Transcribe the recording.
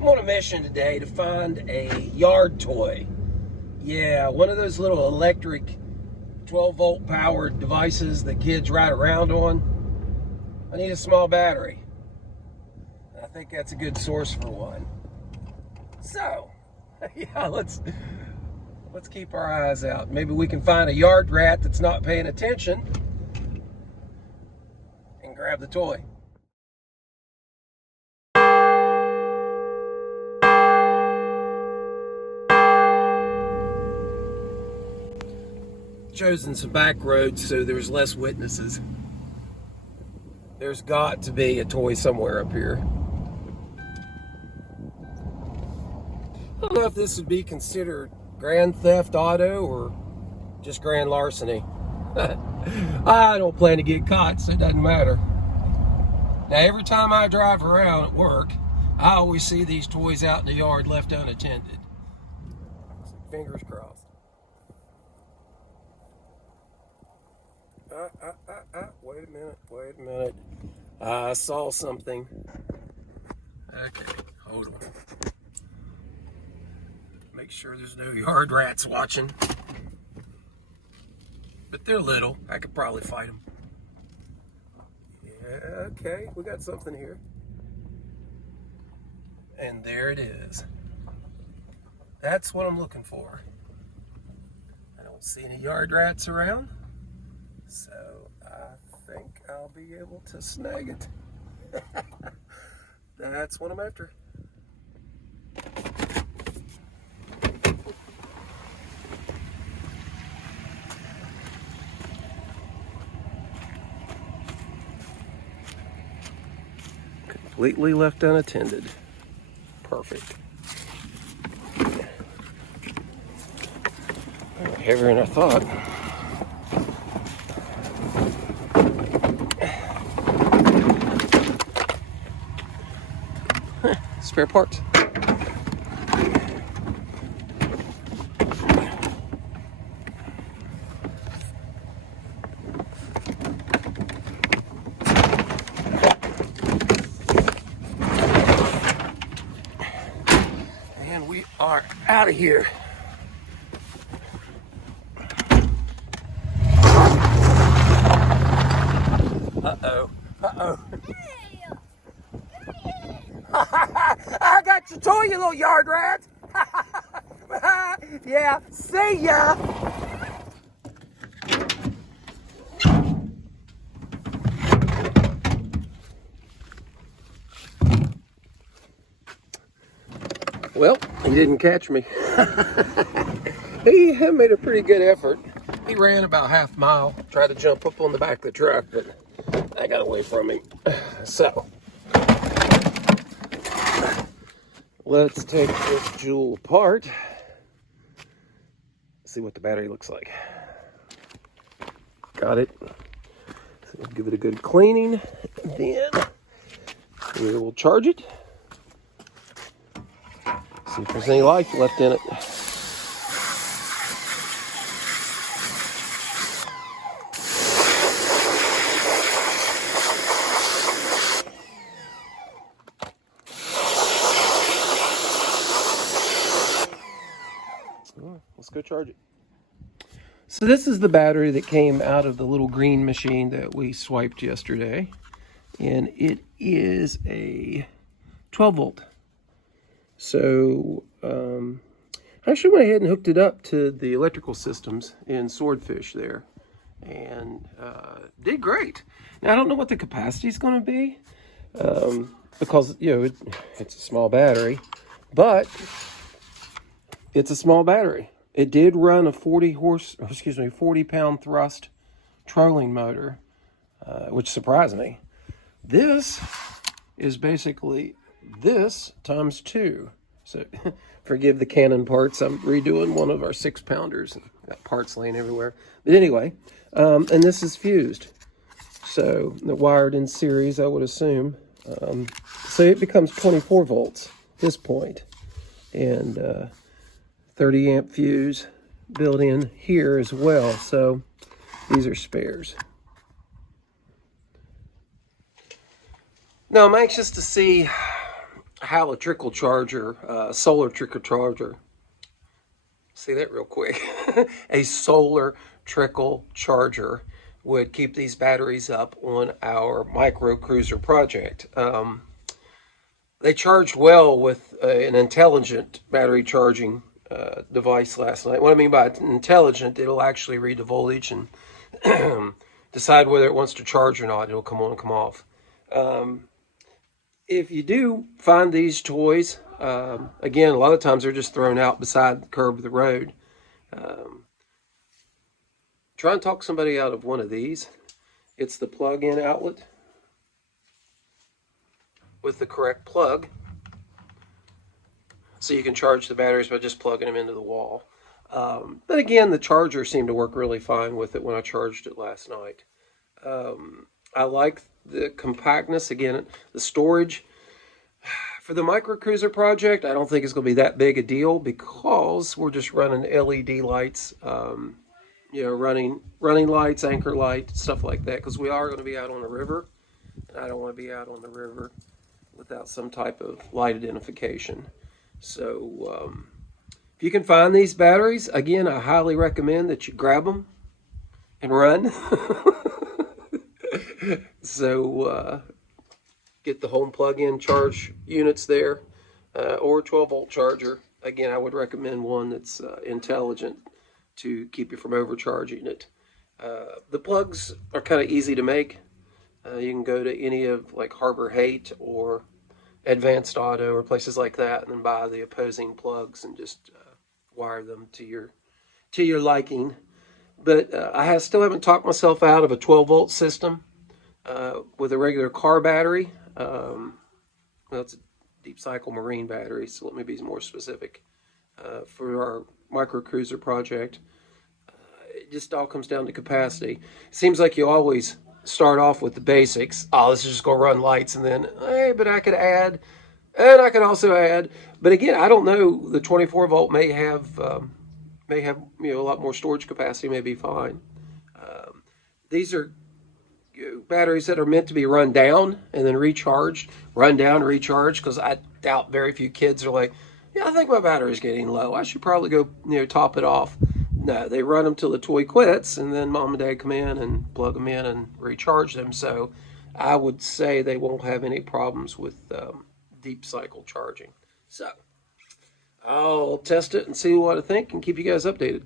I'm on a mission today to find a yard toy. Yeah, one of those little electric 12-volt powered devices that kids ride around on. I need a small battery. I think that's a good source for one. So, yeah, let's keep our eyes out. Maybe we can find a yard rat that's not paying attention and grab the toy. Chosen some back roads so there's less witnesses. There's got to be a toy somewhere up here. I don't know if this would be considered grand theft auto or just grand larceny. I don't plan to get caught, so it doesn't matter. Now, every time I drive around at work, I always see these toys out in the yard left unattended. Fingers crossed. Wait a minute. I saw something. Okay, hold on. Make sure there's no yard rats watching. But they're little. I could probably fight them. Yeah, okay, we got something here. And there it is. That's what I'm looking for. I don't see any yard rats around, so I think I'll be able to snag it. That's what I'm after. Completely left unattended. Perfect. Heavier than I thought. Spare parts. And we are out of here. Uh-oh. I got your toy, you little yard rat. Yeah, see ya. Well, he didn't catch me. He made a pretty good effort. He ran about half a mile, tried to jump up on the back of the truck, but I got away from him. So, let's take this jewel apart. See what the battery looks like. Got it. So we'll give it a good cleaning. Then we will charge it. See if there's any life left in it. Let's go charge it. So this is the battery that came out of the little green machine that we swiped yesterday. And it is a 12 volt. So I actually went ahead and hooked it up to the electrical systems in Swordfish there. And did great. Now I don't know what the capacity is going to be. Because, you know, it's a small battery. But it's a small battery. It did run a 40 pound thrust trolling motor, which surprised me. This is basically this times 2. So forgive the Canon parts. I'm redoing one of our 6-pounders. Got parts laying everywhere. But anyway, and this is fused. So they're wired in series, I would assume. So it becomes 24 volts at this point. And 30 amp fuse built in here as well. So these are spares. Now I'm anxious to see how a trickle charger, solar trickle charger, see that real quick, a solar trickle charger would keep these batteries up on our Micro Cruiser project. They charged well with an intelligent battery charging device last night. What I mean by intelligent, it'll actually read the voltage and decide whether it wants to charge or not. It'll come on and come off. If you do find these toys, again, a lot of times they're just thrown out beside the curb of the road. Try and talk somebody out of one of these. It's the plug-in outlet with the correct plug. So you can charge the batteries by just plugging them into the wall. But again, the charger seemed to work really fine with it when I charged it last night. I like the compactness. Again, the storage. For the Micro Cruiser project, I don't think it's going to be that big a deal because we're just running LED lights, running lights, anchor light, stuff like that, because we are going to be out on the river, and I don't want to be out on the river without some type of light identification. So if you can find these batteries, again, I highly recommend that you grab them and run. So get the home plug-in charge units there, or 12-volt charger. Again, I would recommend one that's intelligent to keep you from overcharging it. The plugs are kind of easy to make. You can go to any of like Harbor Haight or Advanced Auto or places like that, and then buy the opposing plugs and just wire them to your liking. But I still haven't talked myself out of a 12-volt system with a regular car battery. Well, it's a deep cycle marine battery, so let me be more specific. For our Micro Cruiser project, it just all comes down to capacity. It seems like you always start off with the basics. Oh, let's just go run lights, and then, hey, but I could add, and I could also add. But again, I don't know. The 24-volt may have a lot more storage capacity. May be fine. These are batteries that are meant to be run down and then recharged. Run down, recharge, because I doubt very few kids are like, yeah, I think my battery's getting low. I should probably go top it off. No, they run them till the toy quits, and then mom and dad come in and plug them in and recharge them. So I would say they won't have any problems with deep cycle charging. So I'll test it and see what I think and keep you guys updated.